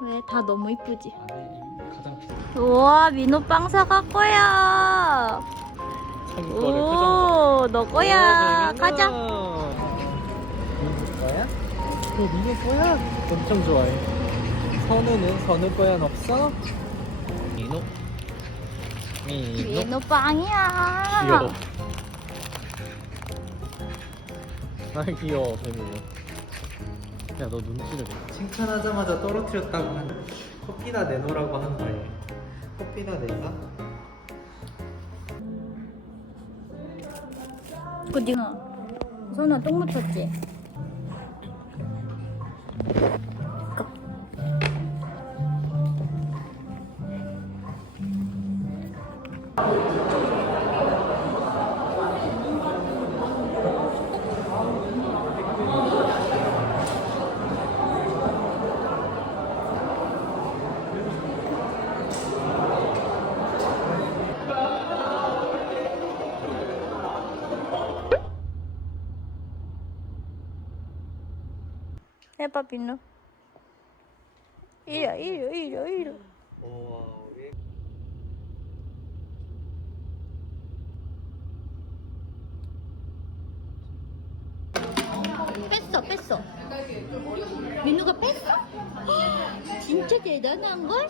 왜? 다 너무 이쁘지? 우와 민호 빵 사갈 거야. 자기 거를 표정 오, 너 거야. 가자. 민우 거야? 너 거야? 엄청 좋아해. 선우는 선우 거야 없어? 민우. 민호 빵이야. 귀여워. 아 귀여워 민우. 야 너 눈치를 봐. 칭찬하자마자 떨어뜨렸다고 하는 커피나 내놓으라고 한 거예요. 커피나 내가? 그 니가 손에 똥 묻혔지? 해봐 민호. 이려 이려 이려 이려. 우와 왜? 뺐어 뺐어. 민우가 뺐어? 진짜 대단한 걸?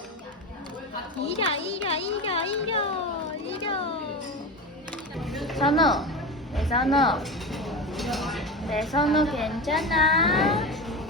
이려 이려 이려 이려 이려. 선우, 내 선우, 내 선우 괜찮아?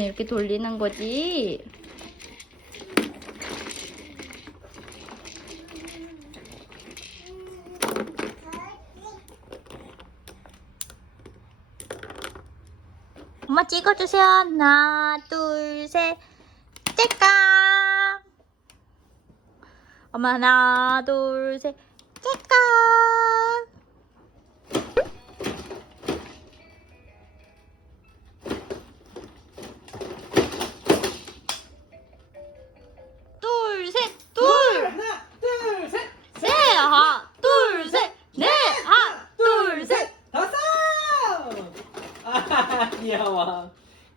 이렇게 돌리는 거지. 엄마 찍어주세요. 하나, 둘, 셋, 째까. 엄마 하나, 둘, 셋, 째까.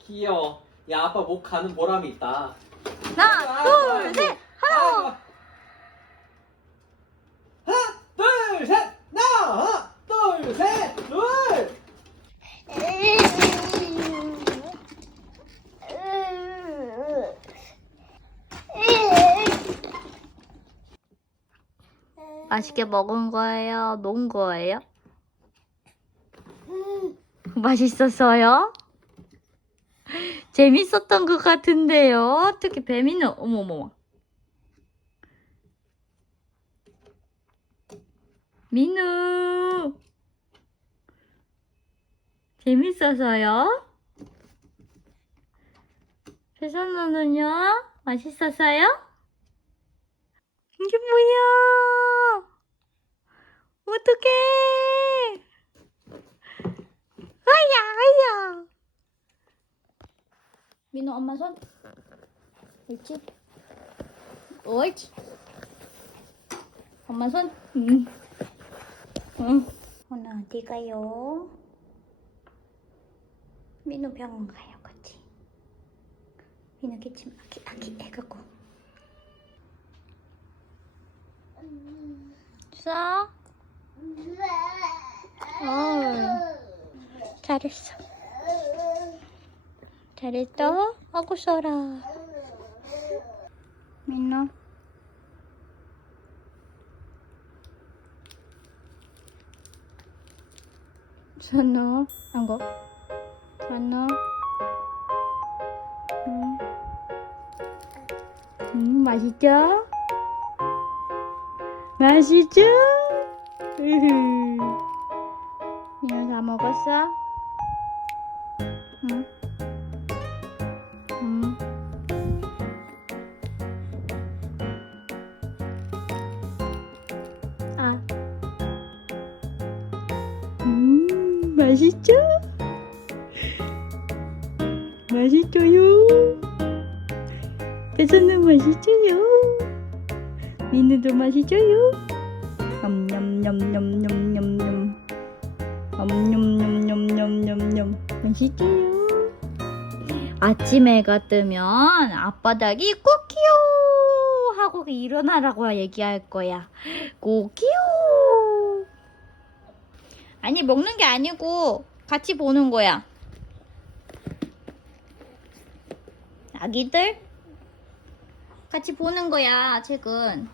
귀여워 야 아빠 목 가는 보람이 있다 하나, 둘, 셋, 하나. 하나 둘셋 하나 둘 셋 둘 맛있게 먹은 거예요? 논 거예요? 맛있었어요? 재밌었던 것 같은데요? 특히 배미는 어머머머 민우 재밌어서요? 배선우는요? 맛있었어요? 이게 뭐야? 어떡해? 아야, 아야. 민우 엄마 손. 옳지? 옳지. 엄마 손. 응. 응. 오늘 어디 가요? 민우 병원 가요, 같이. 민우 기침 아기 아기 해갖고. 싸? 어, 잘했어. 잘했어? 하고 써라. 민호. 선호. 안 거. 선호. 음. 음, 맛있죠? 맛있죠? 민호 다 먹었어? 응? 맛있죠? 맛있죠요? 배선은 맛있죠요? 민우도 맛있죠요? 냠냠냠냠냠냠냠 냠냠냠냠냠냠냠 맛있죠요? 아침에 해가 뜨면 앞바닥이 꼬키요 하고 일어나라고 얘기할 거야 꼬키요 아니 먹는 게 아니고 같이 보는 거야. 아기들? 같이 보는 거야 책은